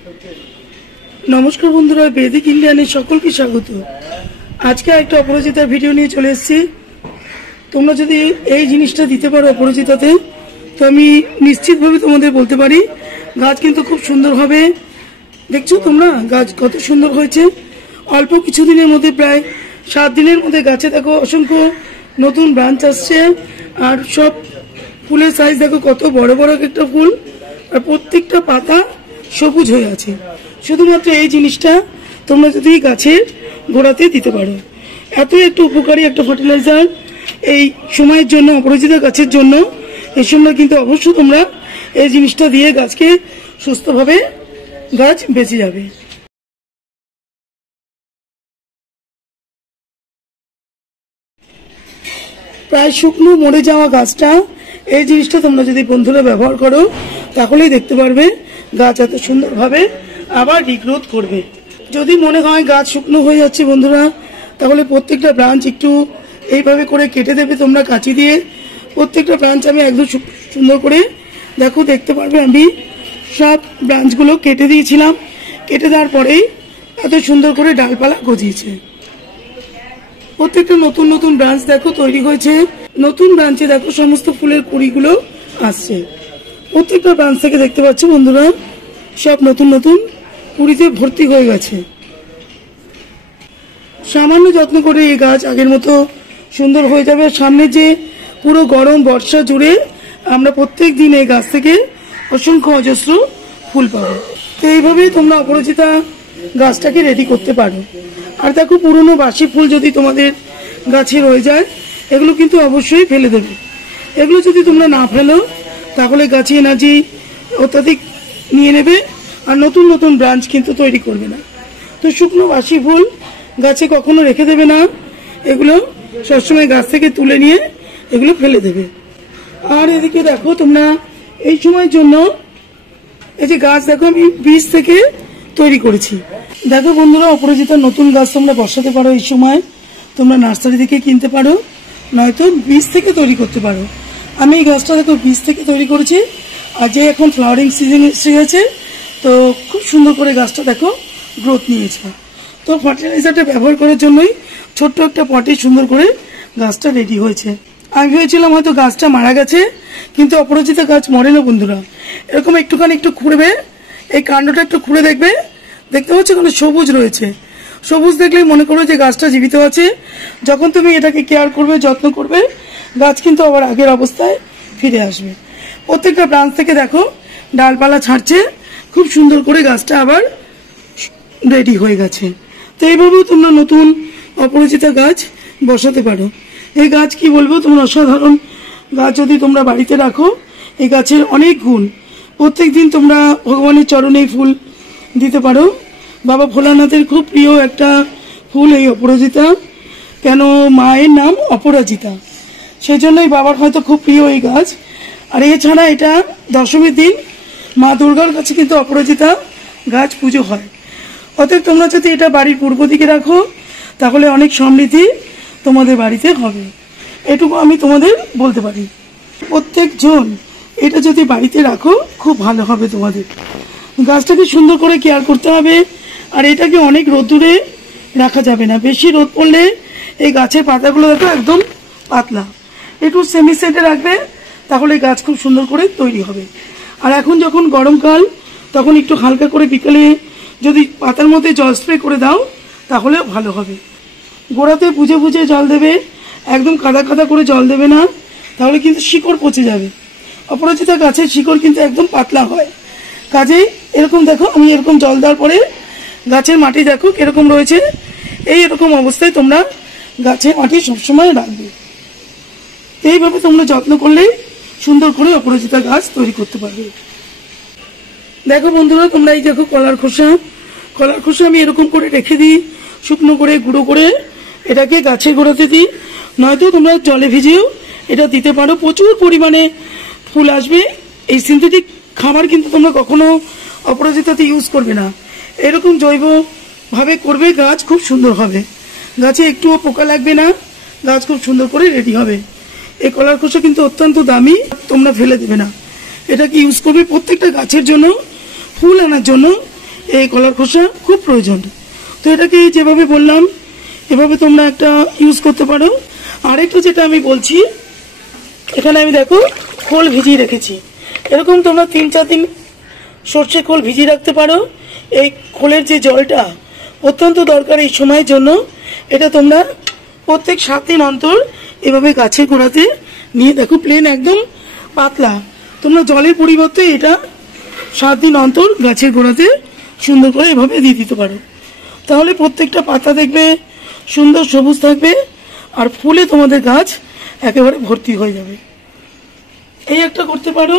नमस्कार बंधुरा वैदिक इंडियाने सकल के स्वागत। आज के एक अपराजितार भिडियो निये चले एसेछि। तोमरा जदि एई जिनिसटा दिते पारो अपराजिताते तो आमि निश्चितभावे तोमादेर बोलते पारी गाछ किन्तु खूब सुंदर होबे। देखछो तोमरा गाछ कत सुंदर हयेछे। अल्प किछुदिनेर मध्ये प्राय 7 दिनेर मध्ये गाছে देखो असंख्य नतून ब्रांच आसছে और सब फुलेर साइज देखो कत बड़ बड़ एक फुल और प्रत्येकटा पाता सबुज हये आछे। शुधुमात्र এই জিনিসটা তোমরা যদি গাছের গোড়াতে দিতে পারো এত একটা উপকারী একটা ফার্টিলাইজার এই সময়ের জন্য অপরাজিতা গাছের জন্য এই সময় কিন্তু অবশ্যই তোমরা এই জিনিসটা দিয়ে গাছকে সুস্থভাবে গাছ বেঁচে যাবে। প্রায় শুকনো মরে যাওয়া গাছটা এই জিনিসটা তোমরা যদি বন্ধুরা ব্যবহার করো তাহলেই দেখতে পারবে গাছ এত সুন্দরভাবে আবার রিগ্রোথ করবে। যদি মনে হয় গাছ শুকনো হয়ে যাচ্ছে বন্ধুরা তাহলে প্রত্যেকটা ব্রাঞ্চ একটু এইভাবে করে কেটে দেবে তোমরা কাঁচি দিয়ে। প্রত্যেকটা ব্রাঞ্চ আমি একদম সুন্দর করে দেখো দেখতে পারবে আমি সব ব্রাঞ্চগুলো কেটে দিয়েছিলাম। কেটে দেওয়ার পরেই এত সুন্দর করে ডালপালা গজিয়েছে। প্রত্যেকটা নতুন নতুন ব্রাঞ্চ দেখো তৈরি হয়েছে। নতুন ব্রাঞ্চে দেখো সমস্ত ফুলের কুড়িগুলো আসছে। প্রত্যেকটা ব্রাঞ্চ থেকে দেখতে পাচ্ছ বন্ধুরা সব নতুন নতুন কুড়িতে ভর্তি হয়ে গেছে। সামান্য যত্ন করে এই গাছ আগের মতো সুন্দর হয়ে যাবে। সামনে যে পুরো গরম বর্ষা জুড়ে আমরা প্রত্যেক দিন এই গাছ থেকে অসংখ্য অজস্র ফুল পাবো। তো এইভাবেই তোমরা অপরাজিতা গাছটাকে রেডি করতে পারো। আর দেখো পুরনো বাসি ফুল যদি তোমাদের গাছে রয়ে যায় এগুলো কিন্তু অবশ্যই ফেলে দেবে। এগুলো যদি তোমরা না ফেলো তাহলে গাছে এনার্জি অত্যাধিক নিয়ে নেবে আর নতুন নতুন ব্রাঞ্চ কিন্তু তৈরি করবে না। তো শুকনো বাসি ফুল গাছে কখনো রেখে দেবে না, এগুলো সবসময় গাছ থেকে তুলে নিয়ে এগুলো ফেলে দেবে। আর এদিকে দেখো তোমরা এই সময়ের জন্য এই যে গাছ দেখো আমি বীজ থেকে তৈরি করেছি। দেখো বন্ধুরা অপরাজিতার নতুন গাছ তোমরা বসাতে পারো। এই সময় তোমরা নার্সারি থেকে কিনতে পারো নয়তো বীজ থেকে তৈরি করতে পারো। আমি এই গাছটা দেখো বীজ থেকে তৈরি করেছি। আর যে এখন ফ্লাওয়ারিং সিজন এসে গেছে তো খুব সুন্দর করে গাছটা দেখো গ্রোথ নিয়েছে। তো ফার্টিলাইজারটা ব্যবহার করার জন্যই ছোট্ট একটা পটে সুন্দর করে গাছটা রেডি হয়েছে। আমি ভেবেছিলাম হয়তো গাছটা মারা গেছে কিন্তু অপরাজিতা গাছ মরে না বন্ধুরা। এরকম একটুখানি একটু খুঁড়বে, এই কাণ্ডটা একটু খুঁড়ে দেখবে, দেখতে পাচ্ছ কোনো সবুজ রয়েছে। সবুজ দেখলেই মনে করো যে গাছটা জীবিত আছে। যখন তুমি এটাকে কেয়ার করবে যত্ন করবে গাছ কিন্তু আবার আগের অবস্থায় ফিরে আসবে। প্রত্যেকটা ব্রাঞ্চ থেকে দেখো ডালপালা ছাড়ছে, খুব সুন্দর করে গাছটা আবার রেডি হয়ে গেছে। তো এইভাবেও তোমরা নতুন অপরাজিতা গাছ বসাতে পারো। এই গাছ কি বলবো তোমরা অসাধারণ গাছ। যদি তোমরা বাড়িতে রাখো এই গাছের অনেক গুণ। প্রত্যেক দিন তোমরা ভগবানের চরণে ফুল দিতে পারো। বাবা ভোলানাথের খুব প্রিয় একটা ফুল এই অপরাজিতা। কেন মায়ের নাম অপরাজিতা সেজন্যই বাবার হয়তো খুব প্রিয় এই গাছ। আর এছাড়া এটা দশমীর দিন মা দুর্গার কাছে কিন্তু অপরাজিতা গাছ পুজো হয়। অতএব তোমরা যদি এটা বাড়ির পূর্ব দিকে রাখো তাহলে অনেক সমৃদ্ধি তোমাদের বাড়িতে হবে। এটুকু আমি তোমাদের বলতে পারি। প্রত্যেকজন এটা যদি বাড়িতে রাখো খুব ভালো হবে তোমাদের। গাছটাকে সুন্দর করে কেয়ার করতে হবে। আর এটাকে অনেক রোদ্দুরে রাখা যাবে না। বেশি রোদ পড়লে এই গাছের পাতাগুলো দেখো একদম পাতলা। একটু সেমি সেটে রাখবে তাহলে গাছ খুব সুন্দর করে তৈরি হবে। আর এখন যখন গরমকাল তখন একটু হালকা করে বিকেলে যদি পাতার মধ্যে জল স্প্রে করে দাও তাহলে ভালো হবে। গোড়াতে বুঝে বুঝে জল দেবে, একদম কাদা কাদা করে জল দেবে না, তাহলে কিন্তু শিকড় পচে যাবে। অপরাজিতা গাছের শিকড় কিন্তু একদম পাতলা হয়। কাজেই এরকম দেখো আমি এরকম জল দেওয়ার পরে গাছের মাটি দেখো কিরকম রয়েছে। এইরকম অবস্থায় তোমরা গাছের মাটি সবসময় রাখবে। এইভাবে তোমরা যত্ন করলেই সুন্দর করে অপরাজিতা গাছ তৈরি করতে পারবে। দেখো বন্ধুরা তোমরা এই দেখো কলার খোসা আমি এরকম করে রেখে দিই শুকনো করে গুঁড়ো করে এটাকে গাছের গোড়াতে দিই। নয়তো তোমরা জলে ভিজিয়েও এটা দিতে পারো। প্রচুর পরিমাণে ফুল আসবে। এই সিনথেটিক খাবার কিন্তু তোমরা কখনো অপরাজিতাতে ইউজ করবে না। এরকম জৈবভাবে করবে গাছ খুব সুন্দর হবে। গাছে একটুও পোকা লাগবে না, গাছ খুব সুন্দর করে রেডি হবে। এই কলার খোসা কিন্তু অত্যন্ত দামি, তোমরা ফেলে দেবে না। এটাকে ইউজ করবে প্রত্যেকটা গাছের জন্য, ফুল আনার জন্য এই কলার খোসা খুব প্রয়োজন। তো এটাকে যেভাবে বললাম এভাবে তোমরা একটা ইউজ করতে পারো। আরেকটু যেটা আমি বলছি, এখানে আমি দেখো খোল ভিজিয়ে রেখেছি, এরকম তোমরা 3-4 দিন সর্ষে খোল ভিজিয়ে রাখতে পারো। এই খোলের যে জলটা অত্যন্ত দরকার এই সময়ের জন্য, এটা তোমরা প্রত্যেক 7 দিন অন্তর এভাবে গাছের গোড়াতে নিয়ে দেখো, প্লেন একদম পাতলা, তোমরা জলের পরিবর্তে এটা 7 দিন অন্তর গাছের গোড়াতে সুন্দর করে এভাবে দিয়ে দিতে পারো। তাহলে প্রত্যেকটা পাতা দেখবে সুন্দর সবুজ থাকবে আর ফুলে তোমাদের গাছ একেবারে ভর্তি হয়ে যাবে। এই একটা করতে পারো।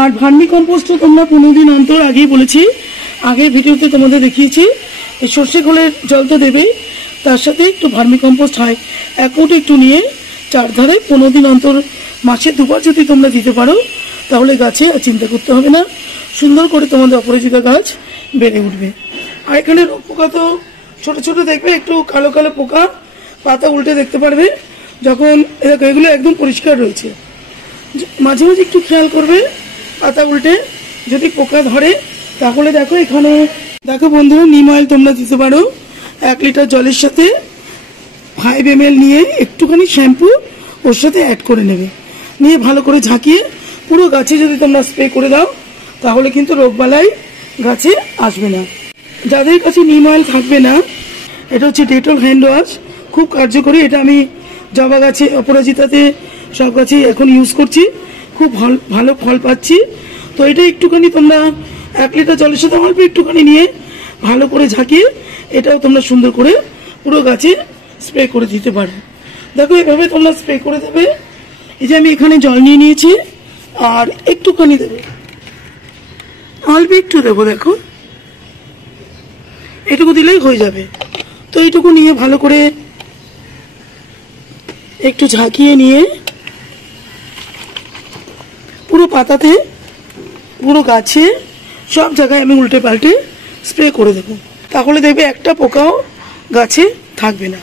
আর ভার্মি কম্পোস্টও তোমরা 15 দিন অন্তর, আগেই বলেছি, আগের ভিডিওতে তোমাদের দেখিয়েছি। এই সর্ষে খোলের জল তো দেবেই, তার সাথে একটু ভার্মি কম্পোস্ট হয় 1 মুঠো একটু নিয়ে চারধারে 15 দিন অন্তর মাসে 2 বার যদি তোমরা দিতে পারো, তাহলে গাছে আর চিন্তা করতে হবে না, সুন্দর করে তোমাদের অপরাজিতা গাছ বেড়ে উঠবে। আর এখানে রোগ পোকা তো ছোট ছোট দেখবে, একটু কালো কালো পোকা, পাতা উল্টে দেখতে পারবে যখন এগুলো একদম পরিষ্কার রয়েছে। মাঝে মাঝে একটু খেয়াল করবে পাতা উল্টে যদি পোকা ধরে, তাহলে দেখো এখানে দেখো বন্ধুরা, নিম অয়েল তোমরা দিতে পারো 1 লিটার জলের সাথে 5 ml নিয়ে একটুখানি শ্যাম্পু ওর সাথে অ্যাড করে নেবে, নিয়ে ভালো করে ঝাঁকিয়ে পুরো গাছে যদি তোমরা স্প্রে করে দাও, তাহলে কিন্তু রোগবালাই গাছে আসবে না। যাদের কাছে নিম অয়েল থাকবে না, এটা হচ্ছে ডেটল হ্যান্ড ওয়াশ, খুব কার্যকরী। এটা আমি জবা গাছে, অপরাজিতাতে, সব গাছে এখন ইউজ করছি, খুব ভালো ফল পাচ্ছি। তো এটা একটুখানি তোমরা 1 লিটার জলের সাথে অল্প একটুখানি নিয়ে ভালো করে ঝাঁকিয়ে এটাও তোমরা সুন্দর করে পুরো গাছে স্প্রে করে দিতে পারো। দেখো এভাবে তোমরা স্প্রে করে দেবে। এই যে আমি এখানে জল নিয়ে নিয়েছি আর একটুখানি দেবে, অল্প একটু দেবো, দেখো এটুকু দিলেই হয়ে যাবে। তো এইটুকু নিয়ে ভালো করে একটু ঝাঁকিয়ে নিয়ে পুরো পাতাতে, পুরো গাছে, সব জায়গায় আমি উল্টে পাল্টে স্প্রে করে দেবো, তাহলে দেখবে একটা পোকাও গাছে থাকবে না।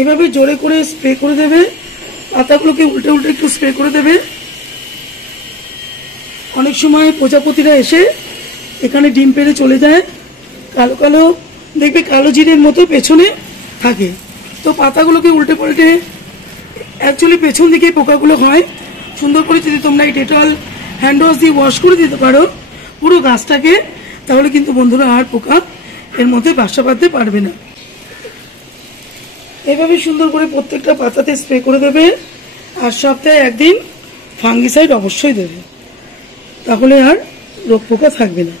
এভাবে জোরে করে স্প্রে করে দেবে, পাতাগুলোকে উল্টে উল্টে একটু স্প্রে করে দেবে। অনেক সময় প্রজাপতিরা এসে এখানে ডিম পেড়ে চলে যায়, কালো কালো দেখবে, কালো জিরের মতো পেছনে থাকে। তো পাতাগুলোকে উল্টে পাল্টে, অ্যাকচুয়ালি পেছন দিকে পোকাগুলো হয়, সুন্দর করে যদি তোমরা এই ডেটল হ্যান্ড ওয়াশ দিয়ে ওয়াশ করে দিতে পারো পুরো গাছটাকে, তাহলে কিন্তু বন্ধুরা আর পোকা এর মধ্যে বাসা বাঁধতে পারবে না। এভাবে সুন্দর করে প্রত্যেকটা পাতাতে স্প্রে করে দেবে। আর সপ্তাহে 1 দিন ফাঙ্গিসাইড অবশ্যই দেবে, তাহলে আর রোগ পোকা থাকবে না,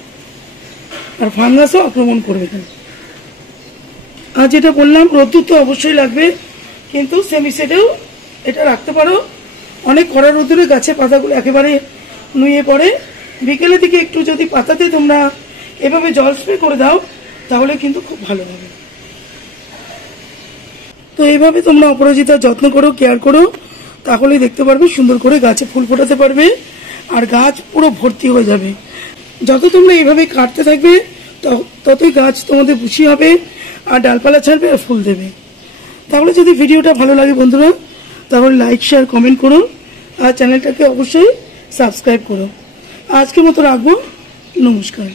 আর ফাঙ্গাসও আক্রমণ করবে না। আর যেটা বললাম, রোদ্দুর তো অবশ্যই লাগবে, কিন্তু সেমিসেডেও এটা রাখতে পারো। অনেক কড়া রোদ্দুরে গাছের পাতাগুলো একেবারে নুয়ে পড়ে, বিকেলের দিকে একটু যদি পাতাতে তোমরা এভাবে জল স্প্রে করে দাও, তাহলে কিন্তু খুব ভালো হবে। তো এইভাবে তোমরা অপরাজিতার যত্ন করো, কেয়ার করো, তাহলে দেখতে পারবে সুন্দর করে গাছে ফুল ফোটাতে পারবে আর গাছ পুরো ভর্তি হয়ে যাবে। যত তোমরা এইভাবে কাটতে থাকবে, ততই গাছ তোমাদের খুশি হবে আর ডালপালা ছাড়বে আর ফুল দেবে। তাহলে যদি ভিডিওটা ভালো লাগে বন্ধুরা, তাহলে লাইক, শেয়ার, কমেন্ট করো আর চ্যানেলটাকে অবশ্যই সাবস্ক্রাইব করো। আজকের মতো রাখবো, নমস্কার।